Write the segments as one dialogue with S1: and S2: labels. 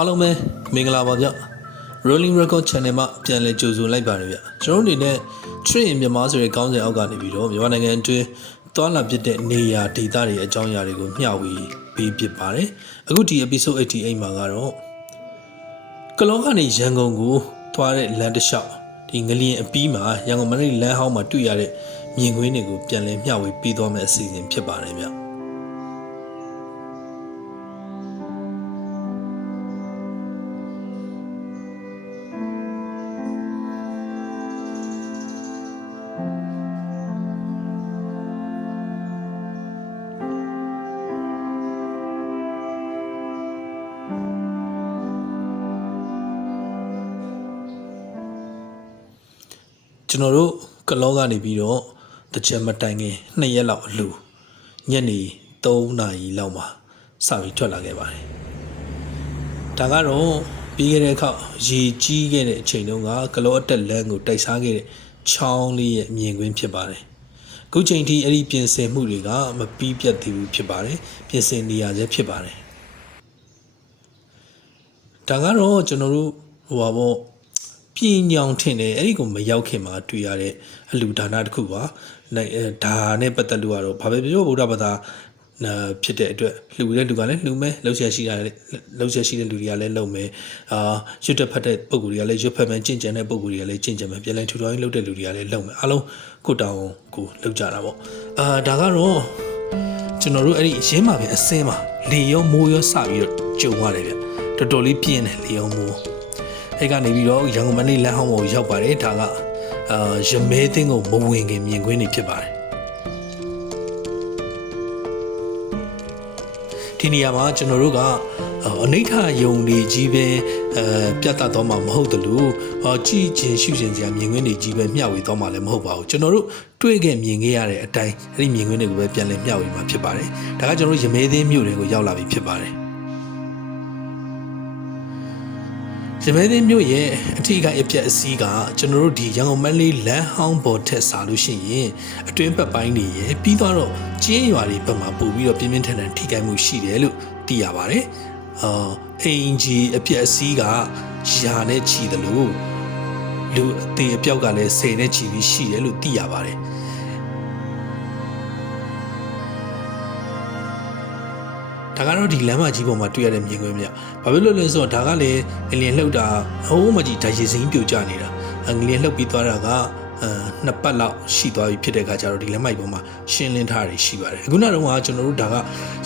S1: အားလုံးပဲမင်္ဂလာပါဗျ Rolling Record Channel မှာပြန်လည်ကြိုဆိုလိုက်ပါတယ်ဗျကျွန်တော်တို့အနေနဲ့ Train မြန်မာဆိုတဲ့ကောင်းစဉ်အောက်ကနေပြီးတော့မြန်မာနိုင်ငံအတွင်းတွာလာပြစ်တဲ့နေရာဒေသတွေအကြောင်းအရာတွေကိုမျှဝေပေးဖြစ်ပါတယ်အခုဒီ episode 88မှာကတော့ကလောကနေရန်ကုန်ကိုသွားတဲ့လမ်းတစ်လျှောက်ဒီငလျင်အပီးမှာရန်ကုန်မန္တလေးလမ်းဟောင်းမှာတွေ့ရတဲ့မြင်ကွင်းတွေကိုပြန်လည်မျှဝေပေးသွားမယ့်အစီအစဉ်ဖြစ်ပါတယ်ဗျ ကျွန်တော်တို့ကလောကနေပြီးတော့တကြက်မတိုင်ခင်2ရက်လောက်အလှညနေ3နာရီလောက်မှာစပြီးထွက်လာခဲ့ပါတယ်။ဒါကတော့ပြီးခဲ့တဲ့အခါရေကြီးခဲ့တဲ့အချိန်တုန်းကကလောအတက်လမ်းကိုတိုက်စားခဲ့တဲ့ချောင်းလေးရဲ့မြင်ကွင်းဖြစ်ပါတယ်။အခုချိန်ထိအဲ့ဒီပြင်ဆင်မှုတွေကမပြီးပြတ်သေးဘူးဖြစ်ပါတယ်။ပြင်ဆင်နေရဆဲဖြစ်ပါတယ်။ဒါကတော့ကျွန်တော်တို့ဟိုပါပေါ့ ပြင်းညောင်ထင်တယ်အဲ့ဒီကိုမရောက်ခင်မှာတွေ့ရတဲ့အလူဒါနတစ်ခုပါနိုင်အဲဒါနဲ့ပတ်သက်လို့ကတော့ဘာပဲပြောဗုဒ္ဓဘာသာနာဖြစ်တဲ့အတွက်လှူတဲ့လူကလည်းလှူမယ်လှုပ်ရှားရှိတာလည်းလှုပ်ရှားရှိတဲ့လူတွေကလည်းလှုပ်မယ်အာရွတ်တက်ဖတ်တဲ့ပုံကိုယ်တွေကလည်းရွတ်ဖတ်မယ်ကြင်ကြံတဲ့ပုံကိုယ်တွေကလည်းကြင်ကြံမယ်ပြန်လဲထူထောင်ရေးလုပ်တဲ့လူတွေကလည်းလှုပ်မယ်အားလုံးကိုတောင်းကိုလှုပ်ကြတာပေါ့အာဒါကတော့ကျွန်တော်တို့အဲ့ဒီရင်းမှာပဲအစင်းမှာလေရောမိုးရောစပြီးတော့ကြုံရတယ်ဗျတော်တော်လေးပြင်းတယ်လေရောမိုး အဲ့ကနေပြီးတော့ရန်ကုန်မန္တလေးလမ်းဟောင်းပေါ်ရောက်ပါတယ်ဒါကအာရမဲသိန်းကိုမဝင်ခင်မြင်ကွင်းနေဖြစ်ပါတယ်ဒီနေရာမှာကျွန်တော်တို့ကအနိဋ္ဌယုံတွေကြီးပဲအဲပြတ်တတ်တော့မှာမဟုတ်တယ်လို့အော်ကြည်ကျင်ရှုရှင်စရာမြင်ကွင်းတွေကြီးပဲမျှဝေတော့မှာလည်းမဟုတ်ပါဘူးကျွန်တော်တို့တွေ့ခဲ့မြင်ခဲ့ရတဲ့အတိုင်းအဲ့ဒီမြင်ကွင်းတွေကိုပဲပြန်လည်မျှဝေမှာဖြစ်ပါတယ်ဒါကကျွန်တော်တို့ရမဲသိန်းမြို့တွေကိုရောက်လာပြီဖြစ်ပါတယ် ရမဲသိန်းမြို့ရဲ့အထီးကအပြက်အစည်းကကျွန်တော်တို့ဒီရန်ကုန်မန္တလေးလမ်းဟောင်းပေါ်ထက်စားလို့ရှိရင်အတွင်းဘက်ပိုင်းတွေရဲ့ပြီးတော့ကျင်းရွာတွေဘက်မှာပို့ပြီးတော့ပြင်းပြင်းထန်ထန်ထိခိုက်မှုရှိတယ်လို့သိရပါတယ်။အာအင်ဂျီအပြက်အစည်းကယာနဲ့ချီတယ်လို့လူအသေးအပြောက်ကလည်းဆယ်နဲ့ချီပြီးရှိတယ်လို့သိရပါတယ်။ ဒါကတော့ဒီလမ်းမကြီးပေါ်မှာတွေ့ရတဲ့မြင်ကွင်းမြ။ဘာဖြစ်လို့လဲဆိုတော့ဒါကလည်းငလျင်လှုပ်တာဟိုးမကြီးဓာတ်ရည်စိမ်းပြိုကျနေတာ။ငလျင်လှုပ်ပြီးသွားတာကအဲနှစ်ပတ်လောက်ရှိသွားပြီဖြစ်တဲ့အခါကျတော့ဒီလမ်းမကြီးပေါ်မှာရှင်းလင်းထားတာရှိပါတယ်။အခုနောက်တော့ကကျွန်တော်တို့ဒါက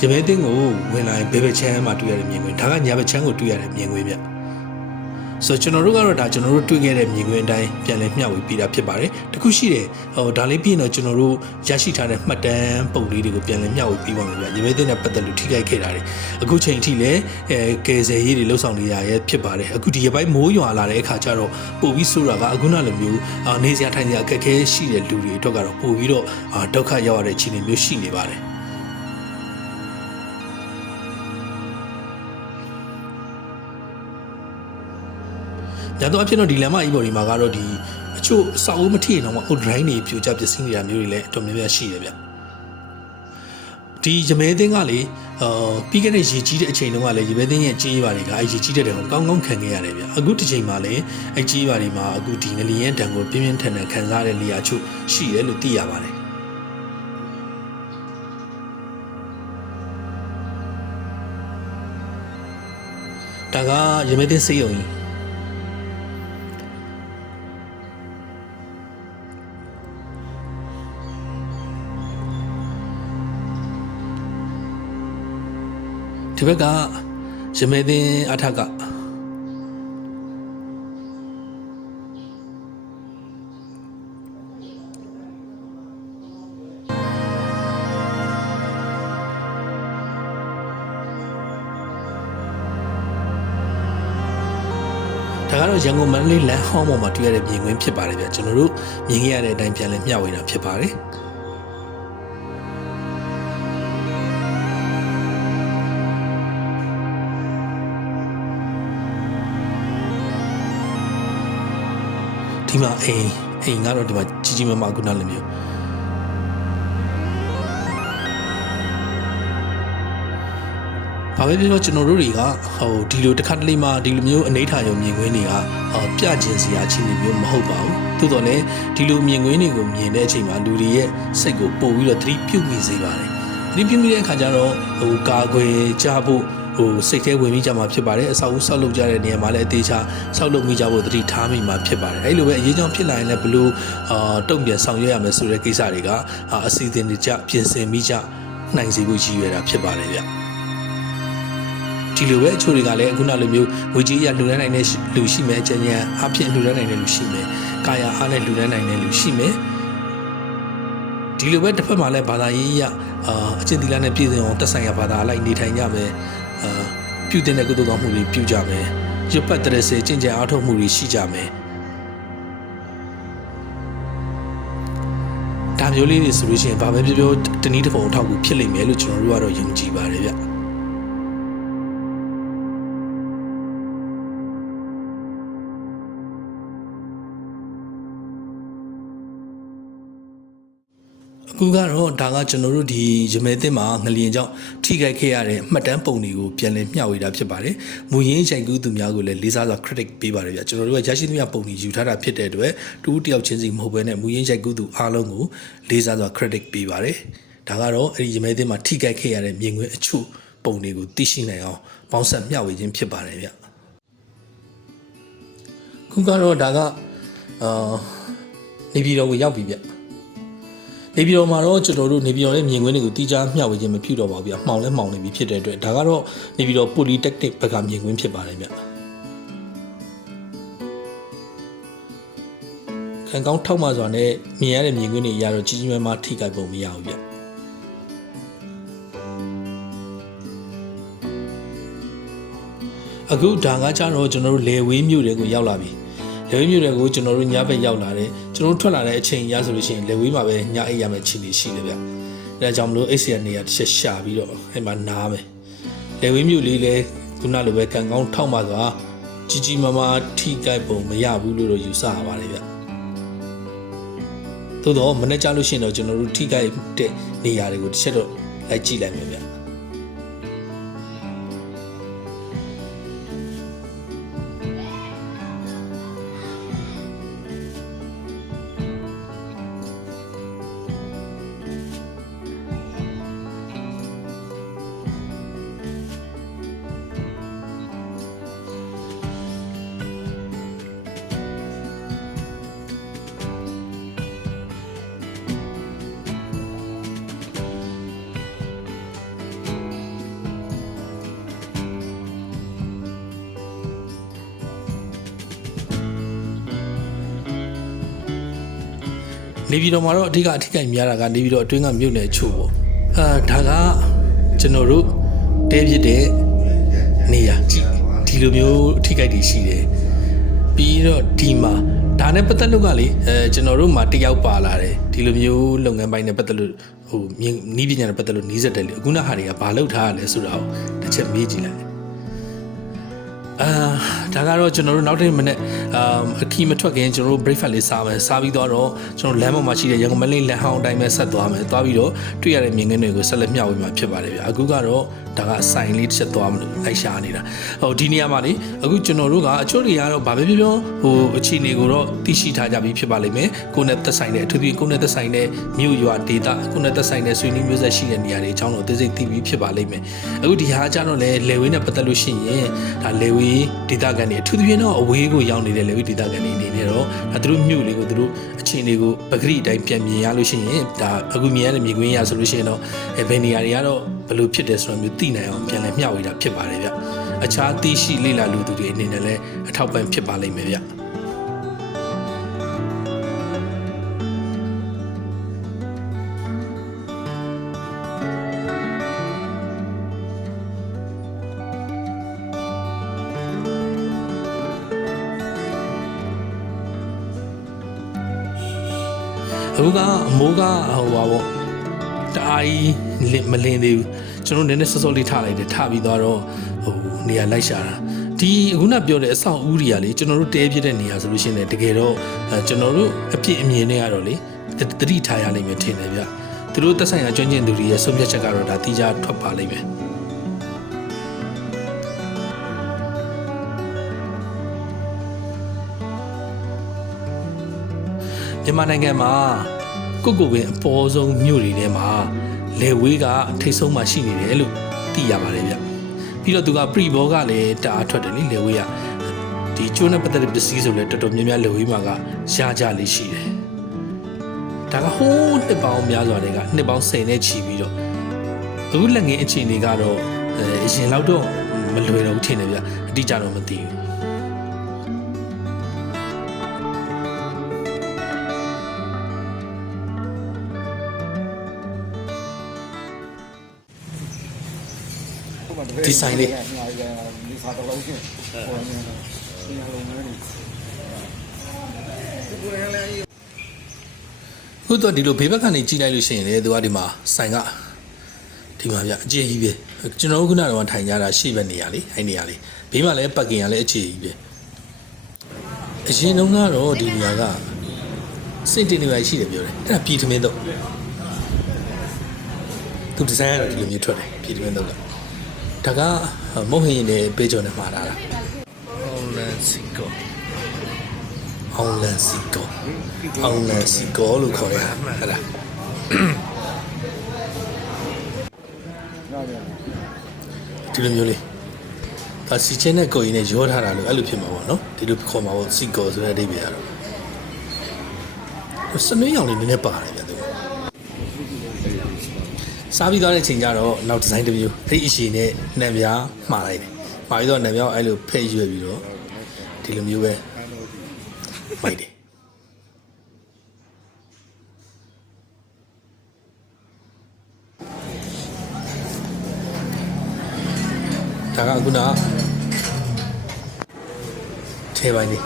S1: ရမဲသိန်းကိုဝင်လာရင်ဘယ်ဘက်ချမ်းမှာတွေ့ရတဲ့မြင်ကွင်းဒါကညာဘက်ချမ်းကိုတွေ့ရတဲ့မြင်ကွင်းမြ။ ဆိုတော့ကျွန်တော်တို့ကတော့ဒါကျွန်တော်တို့တွေ့ခဲ့တဲ့မြင်ကွင်းအတိုင်းပြန်လည်မျှဝေပေးတာဖြစ်ပါတယ်။တခုရှိတယ်ဟိုဒါလေးပြီးရင်တော့ကျွန်တော်တို့ရရှိထားတဲ့မှတ်တမ်းပုံလေးတွေကိုပြန်လည်မျှဝေပေးပါမယ်ဗျ။ရေမဲသိန်းနဲ့ပတ်သက်လို့ထိခိုက်ခဲ့တာတွေအခုချိန်ထိလည်းအဲကယ်ဆယ်ရေးတွေလှုပ်ဆောင်နေရရဲ့ဖြစ်ပါတယ်။အခုဒီရပိုင်းမိုးရွာလာတဲ့အခါကျတော့ပို့ပြီးဆိုတာကအခုနောက်လိုမျိုးအာနေစရာထိုင်စရာအခက်အခဲရှိတဲ့လူတွေအတွက်ကတော့ပို့ပြီးတော့အာဒုက္ခရောက်ရတဲ့အခြေအနေမျိုးရှိနေပါတယ်။ ညတော့အဖြစ်တော့ဒီလမ်းမကြီးပေါ်ဒီမှာကတော့ဒီအချို့အစာအုပ်မထည့်တော့မှအုတ်ဒရိုင်းတွေပြိုကျပစ္စည်းနေတာမျိုးတွေလည်းအတော်များများရှိတယ်ဗျဒီရမဲသိန်းကလေအာပြီးခဲ့တဲ့ရေကြီးတဲ့အချိန်တုန်းကလည်းရမဲသိန်းရဲ့ကြီးပါတွေကအဲရေကြီးတဲ့တည်းကိုကောင်းကောင်းခံခဲ့ရတယ်ဗျအခုဒီချိန်မှာလည်းအဲကြီးပါတွေမှာအခုဒီငလျင်ရဲ့တံကိုပြင်းပြင်းထန်ထန်ခံစားရတဲ့နေရာချို့ရှိတယ်လို့သိရပါတယ်ဒါကရမဲသိန်းစေးရုံကြီး ဒီဘက်ကရမဲသိန်းအထက်ကဒါကတော့ရန်ကုန်မန္တလေးလမ်းဟောင်းပေါ်မှာတွေ့ရတဲ့မြင်ကွင်းဖြစ်ပါတယ်ဗျကျွန်တော်တို့မြင်ခဲ့ရတဲ့အတိုင်းပြန်လည်မျှဝေတာဖြစ်ပါတယ် ဒီမှာအိမ်အိမ်ကတော့ဒီမှာကြီးကြီးမားမားခုနလိုမျိုးဘာပဲပြောကျွန်တော်တို့တွေကဟိုဒီလိုတစ်ခါတလေမှဒီလိုမျိုးအနေထားရုံမြင်ကွင်းတွေကဟောပြကျင်စရာအခြေအနေမျိုးမဟုတ်ပါဘူးသို့တော်လည်းဒီလိုမြင်ကွင်းတွေကိုမြင်တဲ့အချိန်မှာလူတွေရဲ့စိတ်ကိုပို့ပြီးတော့သတိပြုမိစေပါတယ်သတိပြုမိတဲ့အခါကျတော့ဟိုကာကွယ်ကြဖို့ ဟိုစိတ်ထဲဝင်ပြီးကြမှာဖြစ်ပါတယ်အဆောက်အဦဆောက်လုပ်ကြတဲ့နေရာမှာလည်းအသေးချာဆောက်လုပ်မိကြဖို့သတိထားမိမှာဖြစ်ပါတယ်အဲ့လိုပဲအရေးကြောင်းဖြစ်လာရင်လည်းဘလို့အာတုံ့ပြန်ဆောင်ရွက်ရမယ်ဆိုတဲ့ကိစ္စတွေကအစီအစဉ်တွေကြပြင်ဆင်မိကြနိုင်စေဖို့ရည်ရွယ်တာဖြစ်ပါတယ်ဗျဒီလိုပဲအချို့တွေကလည်းအခုနောက်လိုမျိုးငွေကြေးရလှူဒန်းနိုင်တဲ့လူရှိမယ်အကျဉ်းချင်းအဖြစ်လှူဒန်းနိုင်တဲ့လူရှိမယ်ကာယအားနဲ့လှူဒန်းနိုင်တဲ့လူရှိမယ်ဒီလိုပဲတစ်ဖက်မှာလည်းဘာသာရေးရအာအကျင့်သီလနဲ့ပြည့်စုံအောင်တက်ဆိုင်ရာဘာသာအလိုက်နေထိုင်ကြမယ်အာ ပြုတဲ့ကုသိုလ်ကောင်းမှုတွေပြုကြမယ်ရွတ်ပတ်တဲ့စေကျင့်ကြံအားထုတ်မှုတွေရှိကြမယ်ဒါမျိုးလေးတွေဆိုလို့ရှိရင်ဘာပဲပြောပြောတနည်းတစ်ပုံအထောက်အကူဖြစ်လိမ့်မယ်လို့ကျွန်တော်တို့ကတော့ယုံကြည်ပါတယ်ဗျ အခုကတော့ဒါကကျွန်တော်တို့ဒီရမဲတင်မှာငလျင်ကြောင့်ထိခိုက်ခဲ့ရတဲ့မှတ်တမ်းပုံတွေကိုပြန်လည်မျှဝေတာဖြစ်ပါတယ်။မူရင်းရိုက်ကူးသူများကိုလည်းလေးစားစွာ credit ပေးပါတယ်ဗျ။ကျွန်တော်တို့ကရရှိသမျှပုံတွေယူထားတာဖြစ်တဲ့အတွက်တူတူတယောက်ချင်းစီမဟုတ်ဘဲနဲ့မူရင်းရိုက်ကူးသူအားလုံးကိုလေးစားစွာ credit ပေးပါတယ်။ဒါကတော့အဲ့ဒီရမဲတင်မှာထိခိုက်ခဲ့ရတဲ့မြင်ကွင်းအချို့ပုံတွေကိုသိရှိနိုင်အောင်ပေါင်းဆက်မျှဝေခြင်းဖြစ်ပါတယ်ဗျ။ခုကတော့ဒါကအာနေပြည်တော်ကိုရောက်ပြီဗျ။ နေပြည်တော်မှာတော့ကျွန်တော်တို့နေပြည်တော်ရဲ့မြင်ကွင်းတွေကိုတီးခြားမျှဝေခြင်းမပြုတော့ပါဘူးဗျ။မှောင်လဲမှောင်နေပြီဖြစ်တဲ့အတွက်ဒါကတော့နေပြည်တော် Polytechnic ဘက်ကမြင်ကွင်းဖြစ်ပါတယ်ဗျ။ခံကောင်းထောက်မှစွာနဲ့မြင်ရတဲ့မြင်ကွင်းတွေအရတော့ကြီးကြီးမားမားထိခိုက်ပုံမရဘူးဗျ။အခုဒါကကြတော့ကျွန်တော်တို့လေဝေးမြို့တွေကိုရောက်လာပြီ။ လေဝေးမြို့တွေကိုကျွန်တော်တို့ညဘက်ရောက်လာတယ်။ကျွန်တော်တို့ထွက်လာတဲ့အချိန်ရဆိုလို့ရှိရင်လေဝေးမှာပဲညအိပ်ရမယ့်ခြေနေရှိတယ်ဗျ။အဲဒါကြောင့်မလို့အိတ်ဆီရနေရာတစ်ချက်ရှာပြီးတော့အဲ့မှာနားမယ်။လေဝေးမြို့လေးလည်းခုနလိုပဲကံကောင်းထောက်မှစွာကြီးကြီးမားမားထိကြိုက်ပုံမရဘူးလို့တော့ယူဆရပါတယ်ဗျ။သို့တော့မနေ့ကြလို့ရှိရင်တော့ကျွန်တော်တို့ထိကြိုက်တဲ့နေရာတွေကိုတစ်ချက်တော့လိုက်ကြည့်လိုက်မယ်ဗျ။ နေပြည်တော်မှာတော့အဓိကအထိကိများတာကနေပြည်တော်အတွင်းကမြို့နယ်အချို့ပေါ့အာဒါကကျွန်တော်တို့တဲဖြစ်တဲ့နေရာဒီဒီလိုမျိုးအထိကိတွေရှိတယ်ပြီးတော့ဒီမှာဒါနဲ့ပတ်သက်လို့ကလေအဲကျွန်တော်တို့မှာတယောက်ပါလာတယ်ဒီလိုမျိုးလုပ်ငန်းပိုင်းနဲ့ပတ်သက်လို့ဟိုမြင်းနီးပညာနဲ့ပတ်သက်လို့နီးစက်တယ်လေအခုနဟာတွေကဘာလုပ်ထားရလဲဆိုတာကိုတစ်ချက်မေးကြည့်လိုက် အာဒါကတော့ကျွန်တော်တို့နောက်တစ်မနေ့အာအခီးမထွက်ခင်ကျွန်တော်တို့ breakfast လေးစားမယ်စားပြီးတော့ကျွန်တော်လမ်းပေါ်မှာရှိတဲ့ရန်ကုန်မလေးလမ်းဟောင်းအတိုင်းပဲဆက်သွားမယ်သွားပြီးတော့တွေ့ရတဲ့မြင်ကွင်းတွေကိုဆက်လက်မျှဝေမှာဖြစ်ပါတယ်ဗျအခုကတော့ ဒါကဆိုင်လေးတစ်ချက်သွားမလို့လိုက်ရှာနေတာဟိုဒီနေရာမှာလေအခုကျွန်တော်တို့ကအချို့တွေကတော့ဗာပဲပြောပြောဟိုအခြေအနေကိုတော့သိရှိထားကြပြီးဖြစ်ပါလိမ့်မယ်ကိုယ်နဲ့သက်ဆိုင်တဲ့အထူးသဖြင့်ကိုယ်နဲ့သက်ဆိုင်တဲ့မြို့ရွာဒေသကိုယ်နဲ့သက်ဆိုင်တဲ့ဆွေးနွေးမျိုးဆက်ရှိတဲ့နေရာတွေအကြောင်းတော့သိစိတ်သိပြီးဖြစ်ပါလိမ့်မယ်အခုဒီဟာအကြတော့လေလေဝေးနဲ့ပတ်သက်လို့ရှိရင်ဒါလေဝေးဒေသခံတွေအထူးသဖြင့်တော့အဝေးကိုရောက်နေတဲ့လေဝေးဒေသခံတွေအနေနဲ့တော့ဒါသူတို့မြို့လေးကိုသူတို့အခြေအနေကိုပဂရိအတိုင်းပြန်မြင်ရလို့ရှိရင်ဒါအခုမြင်ရတဲ့မြေကွင်းရဆိုလို့ရှိရင်တော့ဘယ်နေရာတွေကတော့ဘယ်လိုဖြစ်တယ်ဆိုတာမျိုးသိနိုင်အောင်ပြန်လည်မျှဝေတာဖြစ်ပါတယ်ဗျအခြားသိရှိလေ့လာလူသူတွေအနေနဲ့လည်းအထောက်ပံ့ဖြစ်ပါလိမ့်မယ်ဗျအခုကအမိုးကဟိုပါပေါ့တအားကြီးလင် မလင်းသေးဘူးကျွန်တော်နည်းနည်းစောစောလေးထလိုက်တယ်ထပြီးသွားတော့ဟိုနေရာလိုက်ရှာတာဒီအခုနပြောတဲ့အဆောင်ဦးတွေကလေကျွန်တော်တို့တဲပြတဲ့နေရာဆိုလို့ရှိရင်တကယ်တော့ကျွန်တော်တို့အပြစ်အမြင်တွေကတော့လေတတိထားရလိမ့်မယ်ထင်တယ်ဗျသူတို့သက်ဆိုင်ရာကျွမ်းကျင်သူတွေရဲ့ဆုံးဖြတ်ချက်ကတော့ဒါတိကျထွက်ပါလိမ့်မယ်မြန်မာနိုင်ငံမှာကိုကိုပင်အပေါ်ဆုံးမြို့တွေထဲမှာ လေဝေးကထိတ်ဆုံးမှရှိနေတယ်လို့သိရပါတယ်ဗျပြီးတော့သူကပရီဘောကလည်းတအားထွက်တယ်လေလေဝေးကဒီကျိုးနဲ့ပတ်သက်တဲ့ပစ္စည်းဆိုလည်းတော်တော်များများလေဝေးမှာကရကြလေးရှိတယ်ဒါကဟိုးနှစ်ပေါင်းများစွာတွေကနှစ်ပေါင်း10နဲ့ချီပြီးတော့အခုလက်ငင်းအခြေအနေကတော့အဲအရင်လောက်တော့မလွယ်တော့ဘူးထင်တယ်ဗျအတိအကျတော့မသိဘူး ဒီဆိုင်လေး
S2: ဒီစားတော့လို့ရှိရင်ဟိုနေဒီအလုံးနဲ့နေ
S1: ခုတော့ဒီလိုဘေးဘက်ကနေကြည့်လိုက်လို့ရှိရင်လေသူကဒီမှာဆိုင်ကဒီမှာဗျအကျဉ်းကြီးပဲကျွန်တော်တို့ခုနကတော့ထိုင်ကြတာရှေ့ဘက်နေရာလေးအဲ့နေရာလေးဘေးမှာလည်းပတ်ကင်ကလည်းအခြေကြီးပဲအရင်တုန်းကတော့ဒီနေရာကစင်တင်နေပါရှိတယ်ပြောတယ်အဲ့ဒါပြည်သမင်းတော့သူဒီဇိုင်းကတော့ဒီလိုမျိုးထွက်တယ်ပြည်သမင်းတော့က ဒါကမုတ်ဟင်းရင်နဲ့ပေးကြုံနဲ့မှာတာလားအောင်လန်စီကိုအောင်လန်စီကိုအောင်လန်စီကိုလို့ခေါ်ရတာဟုတ်လား
S2: နော်ဗျာ
S1: ဒီလိုမျိုးလေးဒါစီချင်းနဲ့ကိုရင်နဲ့ရောထားတာလို့အဲ့လိုဖြစ်မှာပေါ့နော်ဒီလိုခေါ်မှာပေါ့စီကောဆိုတဲ့အဓိပ္ပာယ်ကတော့စနွေးရောင်လေးနည်းနည်းပါတယ်ဗျသူ စားပြီးသွားတဲ့ချိန်ကျတော့နောက်ဒီဇိုင်းတစ်မျိုးအဲ့ဒီအရှိနဲ့နံပြားမှားလိုက်တယ်မှားပြီးတော့နံပြားကိုအဲ့လိုဖဲ့ရွက်ပြီးတော့ဒီလိုမျိုးပဲမိုက်တယ်ဒါကခုနကထဲပိုင်းလေး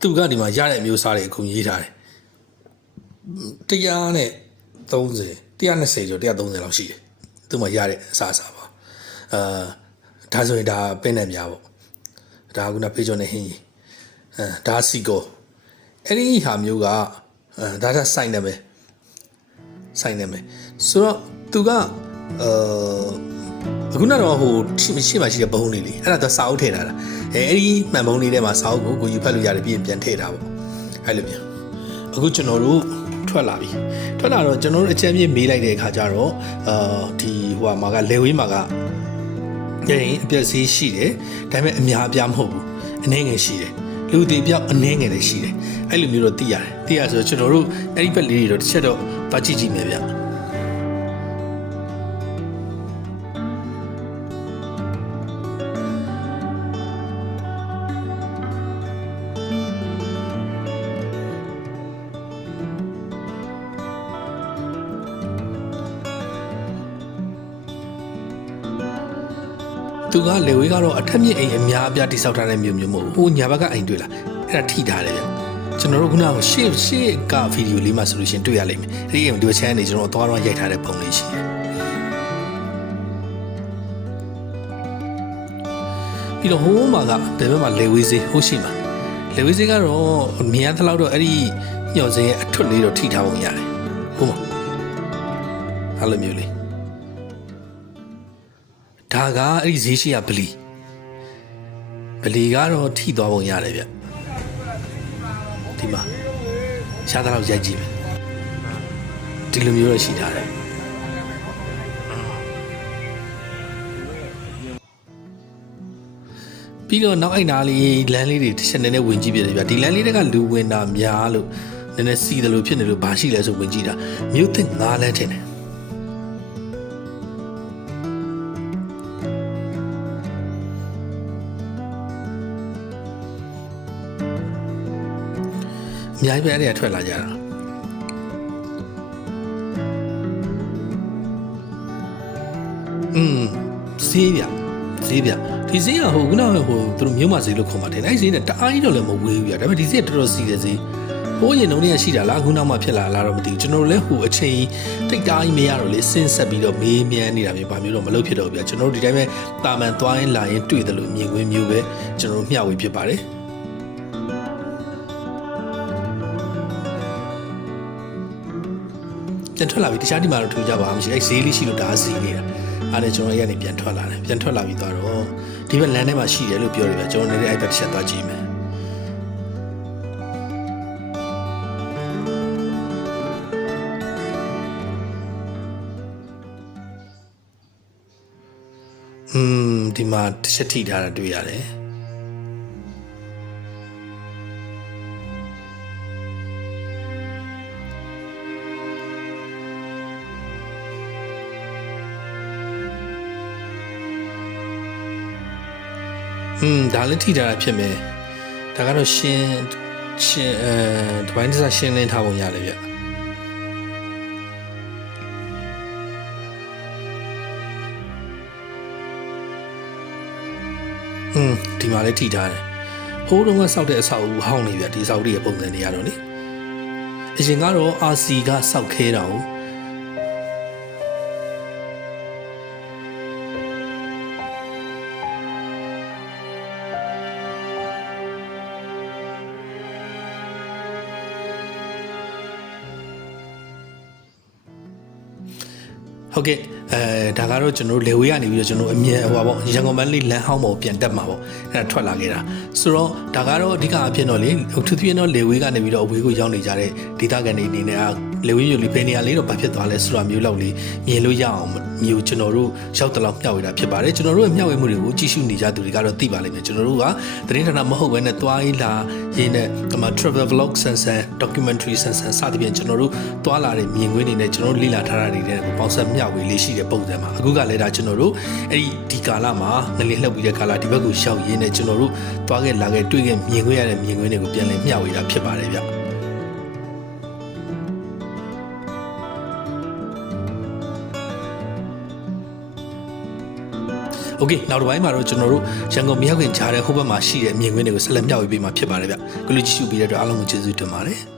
S1: သူကဒီမှာရတဲ့အမျိုးအစားတွေအကုန်ရေးထားတယ် တရားနဲ့30 120ကျော်130လောက်ရှိတယ်သူမှရတဲ့အစားအစာပါအာဒါဆိုရင်ဒါပင်းနဲ့များပေါ့ဒါကခုနဖေးကျော်နဲ့ဟင်းကြီးအဲဒါစီကိုအဲ့ဒီဟာမျိုးကအဲဒါကစိုက်နေပဲဆိုင်နေမယ်ဆိုတော့သူကအာအခုနတော့ဟိုရှိရှိမှရှိတဲ့ဘုံလေးလေအဲ့ဒါသူစာအုပ်ထည့်ထားတာအဲအဲ့ဒီမှန်ဘုံလေးထဲမှာစာအုပ်ကိုကိုယူဖတ်လို့ရတယ်ပြီးရင်ပြန်ထည့်ထားပေါ့အဲ့လိုမျိုးအခုကျွန်တော်တို့ ထွက်လာပြီထွက်လာတော့ကျွန်တော်တို့အချမ်းမြေမေးလိုက်တဲ့အခါကျတော့အာဒီဟိုမှာကလေဝေးမှာကရင်အပြည့်စည်းရှိတယ်ဒါပေမဲ့အများအပြားမဟုတ်ဘူးအနည်းငယ်ရှိတယ်လူတွေပြောက်အနည်းငယ်လည်းရှိတယ်အဲ့လိုမျိုးတော့သိရတယ်သိရဆိုတော့ကျွန်တော်တို့အဲ့ဒီဘက်လေးတွေတော့တစ်ချက်တော့ပါကြည့်ကြည့်မယ်ဗျ သူကလေဝေးကတော့အထက်မြင့်အိမ်အများအပြားတိစောက်ထားတဲ့မျိုးမျိုးမဟုတ်ဘူးဟိုညာဘက်ကအိမ်တွေ့လားအဲ့ဒါထိထားတယ်ဗျကျွန်တော်တို့ခုနကရှေ့ရှေ့ကဗီဒီယိုလေးမှာဆိုလို့ရှိရင်တွေ့ရလိမ့်မယ်အဲ့ဒီအိမ်ဒီချမ်းနေကျွန်တော်အသွားတော့ရိုက်ထားတဲ့ပုံလေးရှိတယ်ပြီးတော့ဟိုးမှာကဘယ်ဘက်မှာလေဝေးစေးဟုတ်ရှိမှာလေဝေးစေးကတော့မြင်ရသလောက်တော့အဲ့ဒီညှော်စင်းရဲ့အထွတ်လေးတော့ထိထားပုံရတယ်ဟုတ်မှာအဲ့လိုမျိုးလေး ဒါကအဲ့ဒီဈေးရှိရဗလီဗလီကတော့ထိသွားပုံရတယ်ဗျဒီမှာရှားတော့ရိုက်ကြည့်မယ်ဒီလိုမျိုးတော့ရှိထားတယ်ပြီးတော့နောက်အိမ်သားလေးလမ်းလေးတွေတစ်ချက်နည်းနည်းဝင်ကြည့်ပြတယ်ဗျဒီလမ်းလေးတွေကလူဝင်တာများလို့နည်းနည်းစီတယ်လို့ဖြစ်နေလို့ဘာရှိလဲဆိုဝင်ကြည့်တာမြို့သစ်၅လမ်းထင်တယ် အများကြီးပဲအဲ့ဒီကထွက်လာကြတာอืมဈေးပြဈေးပြဒီဈေးကဟိုခုနကဟိုသူတို့မြို့မဈေးလို့ခေါ်မှာတယ်အဲ့ဒီဈေးနဲ့တအားကြီးတော့လည်းမဝေးဘူးပြဒါပေမဲ့ဒီဈေးကတော်တော်စီတယ်ဈေးဟိုးရင်လုံးတွေကရှိတာလားခုနောက်မှဖြစ်လာလားတော့မသိဘူးကျွန်တော်တို့လည်းဟိုအချိန်တိတ်တားကြီးမရတော့လေစဉ်ဆက်ပြီးတော့မေးမြန်းနေတာမျိုးပါမျိုးတော့မလုပ်ဖြစ်တော့ဘူးဗျကျွန်တော်တို့ဒီတိုင်းပဲတာမန်သွားရင်လာရင်တွေ့တယ်လို့မြင်ကွင်းမျိုးပဲကျွန်တော်တို့မျှဝေဖြစ်ပါတယ် ပြန်ထွက်လာပြီတခြားဒီမှာတော့ထူကြပါမှမရှိအဲဈေးလေးရှိလို့ဒါဈေးနေတာအားလည်းကျွန်တော်အဲ့ရနေပြန်ထွက်လာတယ်ပြန်ထွက်လာပြီးသွားတော့ဒီဘက်လမ်းထဲမှာရှိတယ်လို့ပြောတယ်ဗျကျွန်တော်လည်းအဲ့ဘက်တစ်ချက်သွားကြည့်မယ်อืมဒီမှာတစ်ချက်ထိထားတာတွေ့ရတယ် ဟွန်းဒါလည်းထိတာဖြစ်မယ်ဒါကတော့ရှင်းရှင်းအဲဒပိုင်းတစားရှင်းလင်းထားပုံရတယ်ဗျဟွန်းဒီမှာလည်းထိထားတယ်ဟိုးတုန်းကစောက်တဲ့အဆောက်အဦဟောင်းနေဗျဒီစောက်တွေရဲ့ပုံစံတွေရတော့လေအရင်ကတော့ RC ကစောက်ခဲတာဟုတ် ဟုတ်ကဲ့အဲဒါကတော့ကျွန်တော်တို့လေဝေးကနေပြီးတော့ကျွန်တော်တို့အမြင်ဟိုပါပေါ့ရန်ကုန်မန္တလေးလမ်းဟောင်းပေါ်ပြန်တက်မှာပေါ့အဲ့ဒါထွက်လာခဲ့တာဆိုတော့ဒါကတော့အဓိကအဖြစ်တော့လေဟိုသူသဖြင့်တော့လေဝေးကနေပြီးတော့အဝေးကိုရောက်နေကြတဲ့ဒေသခံတွေအနေနဲ့အာ လေဝေးမျိုးလေးဘယ်နေရာလေးတော့ဘာဖြစ်သွားလဲဆိုတာမျိုးလောက်လေးမြင်လို့ရအောင်မျိုးကျွန်တော်တို့ရောက်တလောက်မျှဝေတာဖြစ်ပါတယ်ကျွန်တော်တို့ရဲ့မျှဝေမှုတွေကိုကြည့်ရှုနေကြသူတွေကတော့သိပါလိမ့်မယ်ကျွန်တော်တို့ကသတင်းဌာနမဟုတ်ဘဲနဲ့သွားရေးလာရင်းနဲ့ဒီမှာ travel vlog ဆန်ဆန် documentary ဆန်ဆန်စသဖြင့်ကျွန်တော်တို့သွားလာတဲ့မြင်ကွင်းတွေနဲ့ကျွန်တော်တို့လေ့လာထားတာတွေနဲ့ပေါင်းစပ်မျှဝေလေးရှိတဲ့ပုံစံမှာအခုကလည်းဒါကျွန်တော်တို့အဲ့ဒီဒီကာလမှာငလင်လှုပ်ပြီးတဲ့ကာလဒီဘက်ကိုရှောက်ရင်းနဲ့ကျွန်တော်တို့သွားခဲ့လာခဲ့တွေ့ခဲ့မြင်ခွင့်ရတဲ့မြင်ကွင်းတွေကိုပြန်လည်မျှဝေတာဖြစ်ပါတယ်ဗျ ။ Okay နောက်တစ်ပိုင်းမှာတော့ကျွန်တော်တို့ရန်ကုန်မြောက်ခင်ကြားတဲ့ဟိုဘက်မှာရှိတဲ့မြင်ကွင်းတွေကိုဆက်လက်မျှဝေပေးမှာဖြစ်ပါတယ်ဗျ။ကိုလူကြည့်ရှုပေးတဲ့အတွက်အားလုံးကိုကျေးဇူးတင်ပါတယ်။